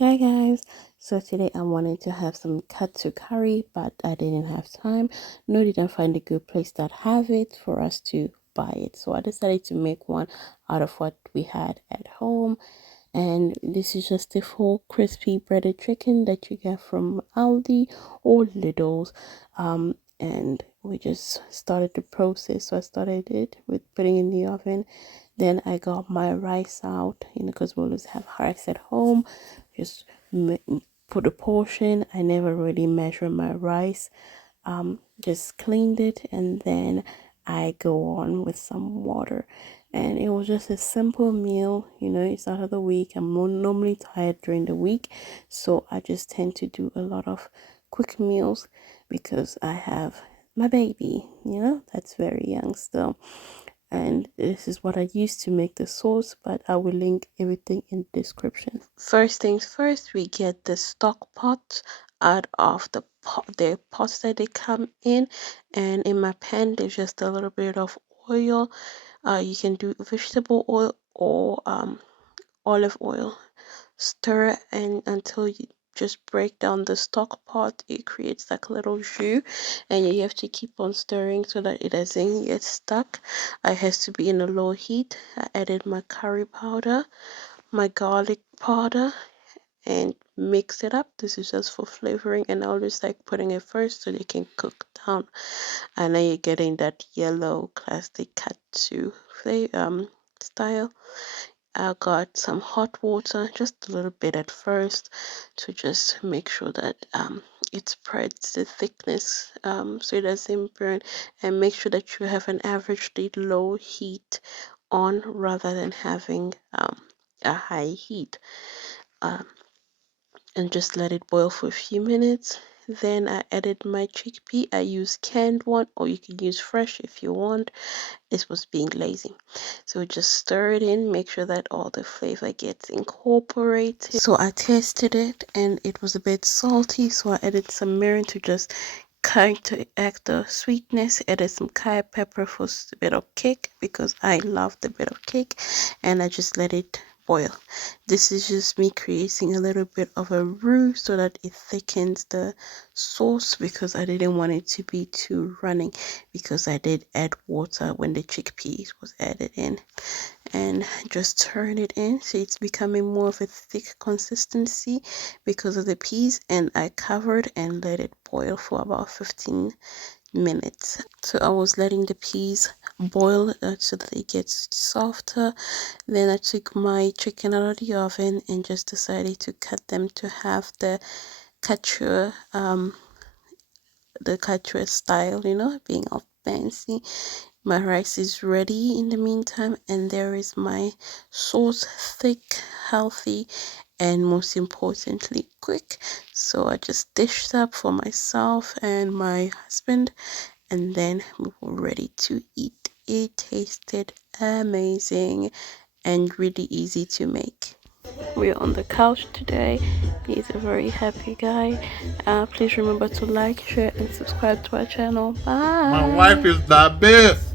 Hi guys, so today I wanted to have some katsu curry, but I didn't have time. No, didn't find a good place that have it for us to buy it. So I decided to make one out of what we had at home. And this is just a full crispy breaded chicken that you get from Aldi or Lidl's. And we just started the process. So I started it with putting in the oven. Then I got my rice out, because we always have rice at home. Just put a portion. I never really measure my rice. Just cleaned it, and then I go on with some water. And it was just a simple meal. It's out of the week. I'm normally tired during the week, so I just tend to do a lot of quick meals because I have my baby, that's very young still. And this is what I used to make the sauce, but I will link everything in the description. First things first, we get the stock pot out of the pots that they come in, and in my pan there's just a little bit of oil. You can do vegetable oil or olive oil. Stir and until you just break down the stock pot. It creates like a little jus, and you have to keep on stirring so that it doesn't get stuck. It has to be in a low heat. I added my curry powder, my garlic powder, and mix it up. This is just for flavoring, and I always like putting it first so they can cook down. And then you're getting that yellow classic katsu flavor style. I got some hot water, just a little bit at first, to just make sure that it spreads the thickness, so it doesn't burn, and make sure that you have an averagely low heat on rather than having a high heat. Um, and just let it boil for a few minutes. Then I added my chickpea. I use canned one, or you can use fresh if you want. This was being lazy. So just stir it in, make sure that all the flavor gets incorporated. So I tasted it and it was a bit salty, so I added some mirin to just counteract the sweetness. Added some cayenne pepper for a bit of kick because I love the bit of kick, and I just let it boil. This is just me creating a little bit of a roux so that it thickens the sauce, because I didn't want it to be too running, because I did add water when the chickpeas was added in. And just turn it in so it's becoming more of a thick consistency because of the peas. And I covered and let it boil for about 15 minutes. So I was letting the peas boil so that it gets softer. Then I took my chicken out of the oven and just decided to cut them to have the katsu style, being all fancy. My rice is ready in the meantime, and there is my sauce, thick, healthy, and most importantly quick. So I just dished up for myself and my husband, and then we were ready to eat. It tasted amazing and really easy to make. We're on the couch today. He's a very happy guy. Please remember to like, share, and subscribe to our channel. Bye. My wife is the best.